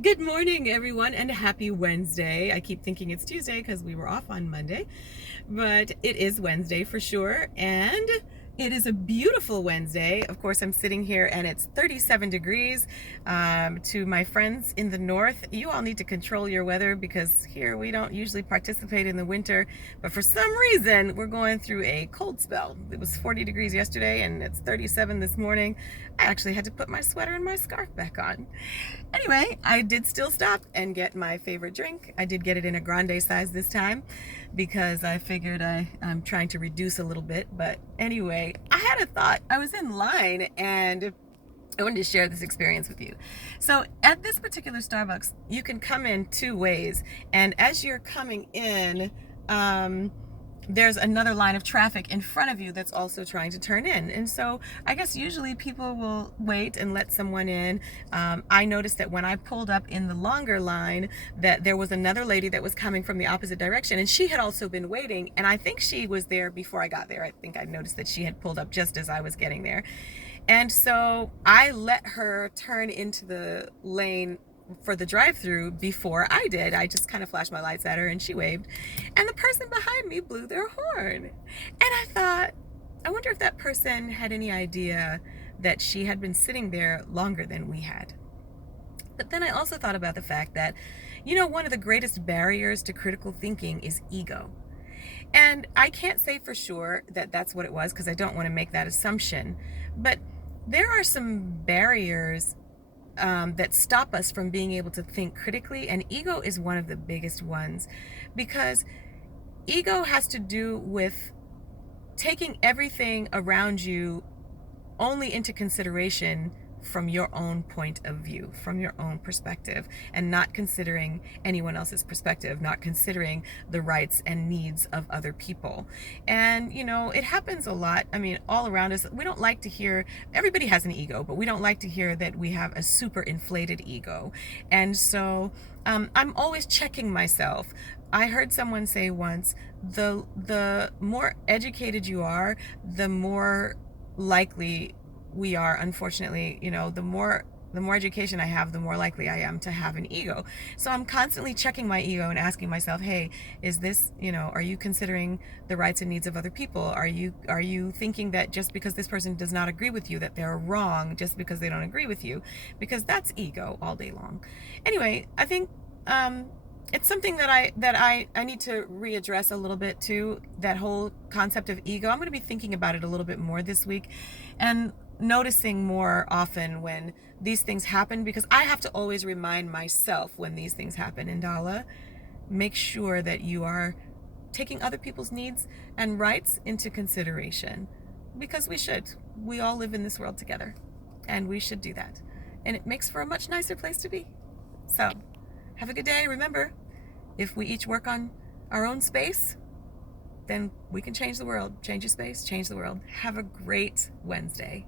Good morning, everyone, and happy Wednesday. I keep thinking it's Tuesday because we were off on Monday, but it is Wednesday for sure, and it is a beautiful Wednesday. Of course, I'm sitting here and it's 37 degrees. To my friends in the north, you all need to control your weather because here we don't usually participate in the winter, but for some reason, we're going through a cold spell. It was 40 degrees yesterday and it's 37 this morning. I actually had to put my sweater and my scarf back on. Anyway, I did still stop and get my favorite drink. I did get it in a grande size this time because I figured I'm trying to reduce a little bit. But anyway, I had a thought. I was in line and I wanted to share this experience with you. So at this particular Starbucks, you can come in two ways. And as you're coming in, there's another line of traffic in front of you that's also trying to turn in. And so I guess usually people will wait and let someone in. I noticed that when I pulled up in the longer line that there was another lady that was coming from the opposite direction, and she had also been waiting, and I think she was there before I got there. I think I noticed that she had pulled up just as I was getting there. And so I let her turn into the lane for the drive-through before I did. I just kind of flashed my lights at her and she waved. And the person behind me blew their horn. And I thought, I wonder if that person had any idea that she had been sitting there longer than we had. But then I also thought about the fact that, one of the greatest barriers to critical thinking is ego. And I can't say for sure that that's what it was because I don't want to make that assumption. But there are some barriers that stop us from being able to think critically, and ego is one of the biggest ones, because ego has to do with taking everything around you only into consideration from your own point of view, from your own perspective, and not considering anyone else's perspective, not considering the rights and needs of other people. And, it happens a lot. I mean, all around us, we don't like to hear, everybody has an ego, but we don't like to hear that we have a super inflated ego. And so I'm always checking myself. I heard someone say once, the more educated you are, the more likely we are, unfortunately, the more education I have, the more likely I am to have an ego. So I'm constantly checking my ego and asking myself, hey, is this, are you considering the rights and needs of other people? Are you thinking that just because this person does not agree with you that they're wrong just because they don't agree with you? Because that's ego all day long. Anyway, I think it's something that I need to readdress a little bit too, that whole concept of ego. I'm going to be thinking about it a little bit more this week and noticing more often when these things happen, because I have to always remind myself when these things happen. Indala, make sure that you are taking other people's needs and rights into consideration, because we should. We all live in this world together and we should do that. And it makes for a much nicer place to be. So have a good day. Remember, if we each work on our own space, then we can change the world. Change your space, change the world. Have a great Wednesday.